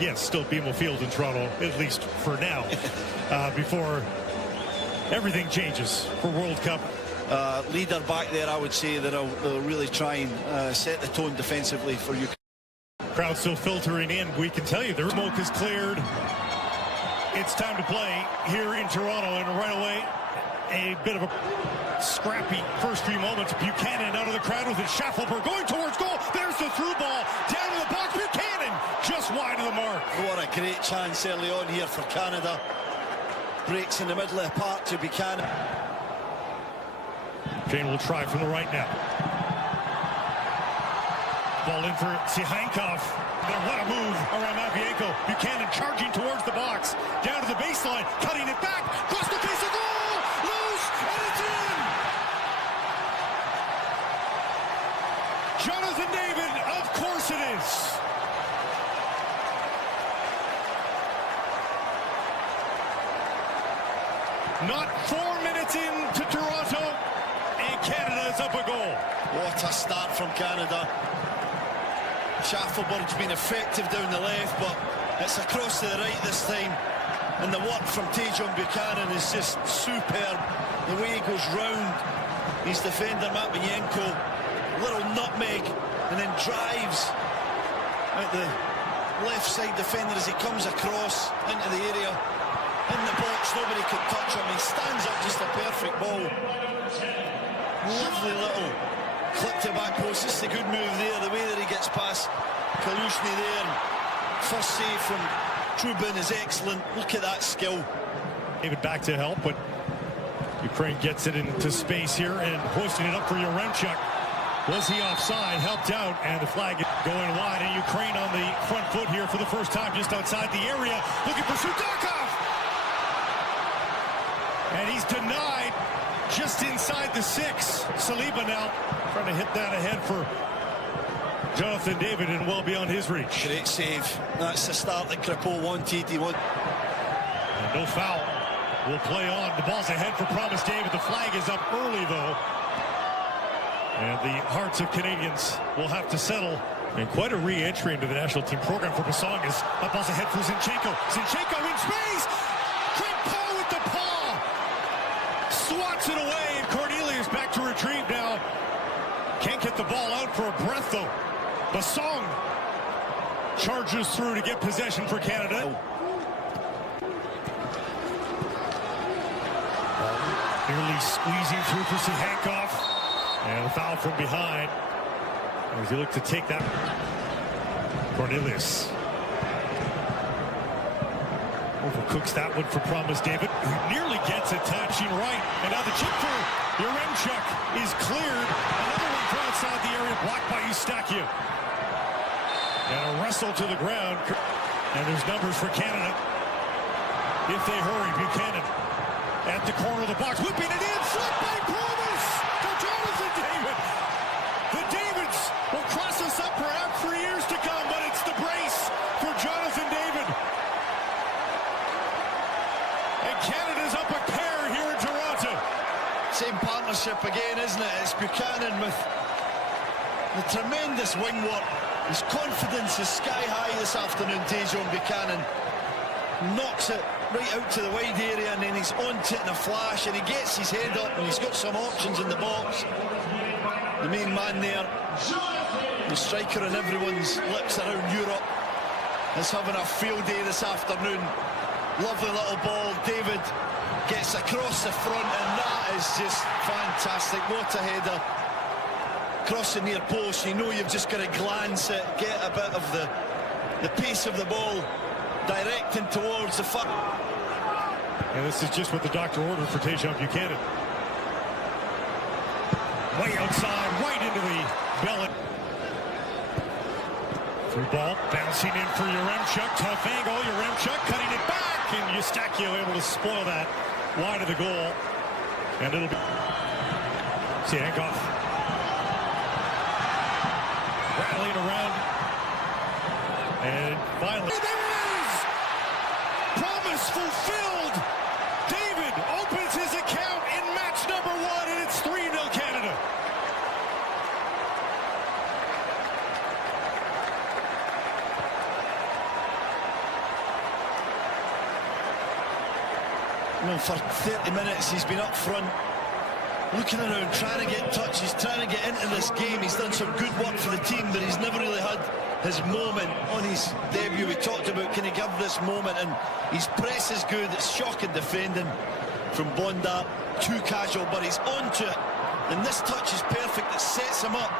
Yes, still BMO Field in Toronto, at least for now, before everything changes for World Cup. Leader back there, I would say that they'll really try and set the tone defensively for you. Crowd still filtering in. We can tell you the smoke is cleared. It's time to play here in Toronto, and right away, a bit of a scrappy first few moments. Buchanan out of the crowd with his Schaffelberg going towards goal. There's the through ball down to the box. Buchanan just wide of the mark. What a great chance early on here for Canada. Breaks in the middle of the park to Buchanan. Jane will try from the right now. Ball in for Sihankov. What a move around Matvienko. Buchanan charging towards the box. Down to the baseline, cutting it back. Cross the face of goal. Loose, and it's in. Jonathan David, of course it is. Not 4 minutes into Toronto, and Canada is up a goal. What a start from Canada. Schaffelberg's been effective down the left, but it's across to the right this time. And the work from Tajon Buchanan is just superb. The way he goes round his defender, Matvienko, little nutmeg, and then drives out the left side defender as he comes across into the area. In the box, nobody could touch him. He stands up, just a perfect ball. Lovely little clip to back post. Just a good move there. The way that he gets past Kalushny there. First save from Trubin is excellent. Look at that skill. David back to help, but Ukraine gets it into space here and hoisting it up for Yaremchuk. Was he offside? Helped out, and the flag is going wide. And Ukraine on the front foot here for the first time, just outside the area, looking for Sudakov. And he's denied just inside the 6. Saliba now trying to hit that ahead for Jonathan David and well beyond his reach. Great save. That's the start that Kripo wanted. He wanted. And no foul. Will play on. The ball's ahead for Promise David. The flag is up early, though. And the hearts of Canadians will have to settle. And quite a re-entry into the national team program for Basongas. That ball's ahead for Zinchenko. Zinchenko in space! Kripo with the paw! Swats it away, and Cornelius back to retrieve now. Can't get the ball out for a breath, though. Basong charges through to get possession for Canada. Nearly squeezing through for Sihankov. And a foul from behind as he looked to take that. Cornelius overcooks that one for Promise David, who nearly gets it, touching right. And now the chip for Yaremchuk is cleared. Another one from outside the area, blocked by Eustaquio. And a wrestle to the ground. And there's numbers for Canada. If they hurry, Buchanan at the corner of the box, whipping it in, flipped by Promise to Jonathan David. The Davids will cross us up perhaps for years to come, but it's the brace for Jonathan David. And Canada's up a pair here in Toronto. Same partnership again, isn't it? It's Buchanan with the tremendous wing work. His confidence is sky high this afternoon. Tajon Buchanan knocks it right out to the wide area, and then he's onto it in a flash, and he gets his head up, and he's got some options in the box. The main man there, the striker on everyone's lips around Europe, is having a field day this afternoon. Lovely little ball. David gets across the front, and that is just fantastic. What a header. Across the near post, you know you've just got to glance it, get a bit of the pace of the ball, directing towards the front. And this is just what the doctor ordered for Tajon Buchanan. Way outside, right into the belly. Through ball, bouncing in for Yaremchuk. Tough angle, Yaremchuk cutting it back, and Eustaquio able to spoil that wide of the goal. And it'll be Sihankov rallying around. And finally, there it is! Promise fulfilled! David opens his account in match number 1, and it's 3-0 Canada. Well, for 30 minutes he's been up front, looking around, trying to get touches, trying to get into this game. He's done some good work for the team, but he's never really had his moment on his debut. We talked about, can he give this moment, and his press is good. It's shocking defending from Bonda, too casual, but he's onto it, and this touch is perfect. It sets him up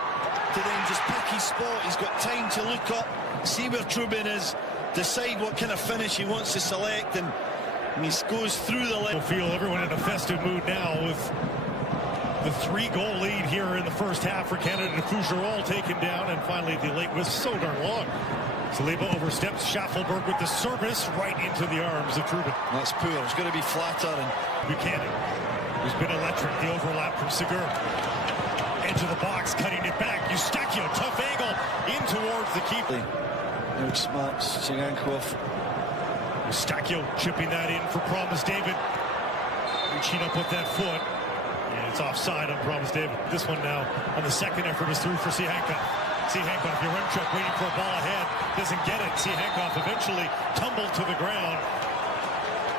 to then just pick his spot. He's got time to look up, see where Trubin is, decide what kind of finish he wants to select, and he goes through the leg. Feel everyone in a festive mood now with the 3-goal lead here in the first half for Canada. Fougerolles taken down, and finally the late was so darn long. Saliba oversteps Schaffelberg with the service right into the arms of Trubin. That's poor. It's going to be flatter. And Buchanan, who's been electric. The overlap from Segur. Edge of the box, cutting it back. Eustachio, tough angle in towards the keeper. Outsmarts Chigankov. Eustachio chipping that in for Promise David. Reaching up with that foot. And it's offside on Promise David. This one now on the second effort is through for Sihankov. Sihankov, Yaremchuk waiting for a ball ahead. Doesn't get it. Sihankov eventually tumbled to the ground.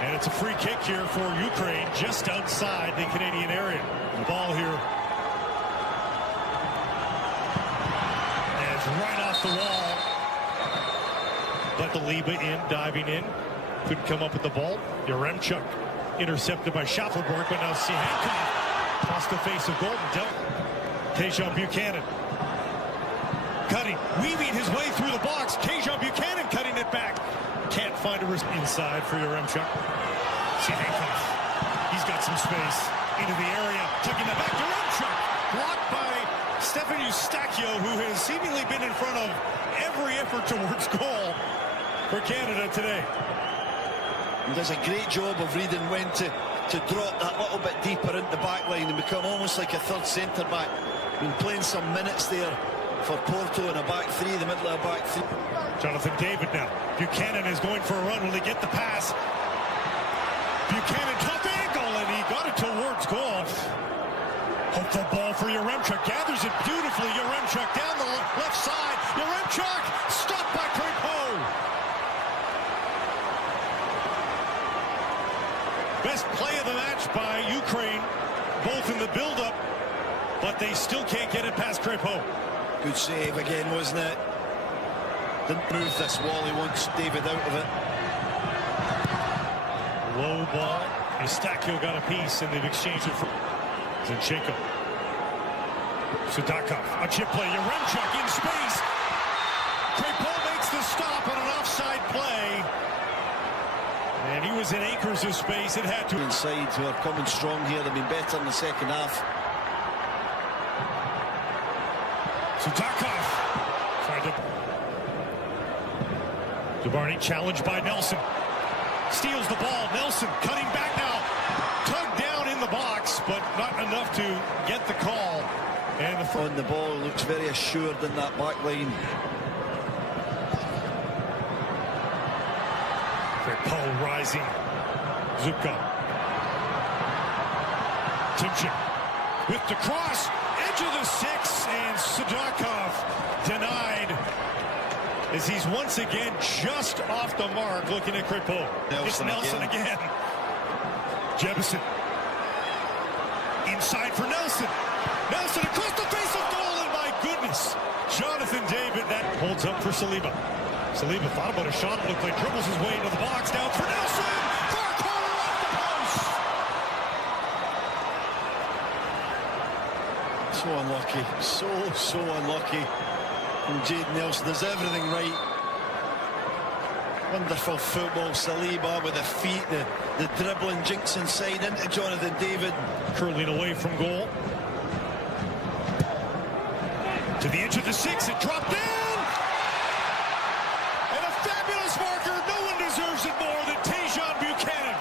And it's a free kick here for Ukraine just outside the Canadian area. The ball here is right off the wall. But the Liba in, diving in. Couldn't come up with the ball. Yaremchuk intercepted by Schaffelberg, but now Sihankov across the face of Golden dealt. Tajon Buchanan cutting, weaving his way through the box. Tajon Buchanan cutting it back. Can't find a risk inside for Yaremchuk. Sihankov, he's got some space into the area, tucking it back. Yaremchuk blocked by Stefan Eustachio, who has seemingly been in front of every effort towards goal for Canada today. He does a great job of reading when to drop that little bit deeper into the back line and become almost like a third centre-back. Been playing some minutes there for Porto in a back three, the middle of a back three. Jonathan David now. Buchanan is going for a run. Will he get the pass? Buchanan, tough angle, and he got it towards goal. Hopeful ball for Yaremchuk. Gathers it beautifully. Yaremchuk down the left side. Yaremchuk stopped by Crépeau. Best play of the match by Ukraine, both in the build-up, but they still can't get it past Crépeau. Good save again, wasn't it? Didn't move this wall. He wants David out of it. Low ball. Eustachio got a piece, and they've exchanged it for Zinchenko. Sudakov, a chip play. Yaremchuk in space. Crépeau makes the stop on an offside play. And he was in acres of space. It had to. Inside, who are coming strong here. They've been better in the second half. Sudakov tried to. DeBarney challenged by Nelson. Steals the ball. Nelson cutting back now. Tugged down in the box, but not enough to get the call. And on the ball, looks very assured in that back line. Crépeau rising. Zubka. Timchin with the cross. Edge of the six, and Sudakov denied as he's once again just off the mark looking at Crépeau. It's Nelson again. Jebison. Inside for Nelson. Nelson across the face of goal, and my goodness, Jonathan David, that holds up for Saliba. Saliba thought about a shot, it looked like dribbles his way into the box, down for Nelson! Far corner off the post! So unlucky, so unlucky. And Jade Nelson does everything right. Wonderful football, Saliba with the feet, the dribbling, jinks inside into Jonathan David. Curling away from goal. To the edge of the six, it dropped in! And a fabulous marker, no one deserves it more than Tajon Buchanan.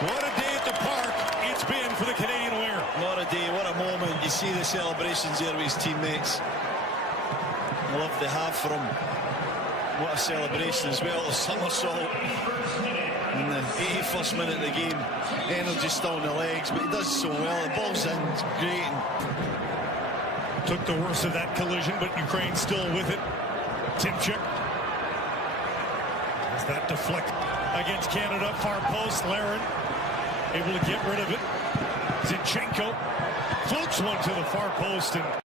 What a day at the park it's been for the Canadian winger. What a day, what a moment. You see the celebrations there with his teammates. The love they have for him. What a celebration as well, a somersault. in the 81st minute of the game. Energy still in the legs, but he does so well. The ball's in, it's great. Took the worst of that collision, but Ukraine still with it. Timchuk. As that deflect against Canada, far post, Laren able to get rid of it. Zinchenko floats one to the far post and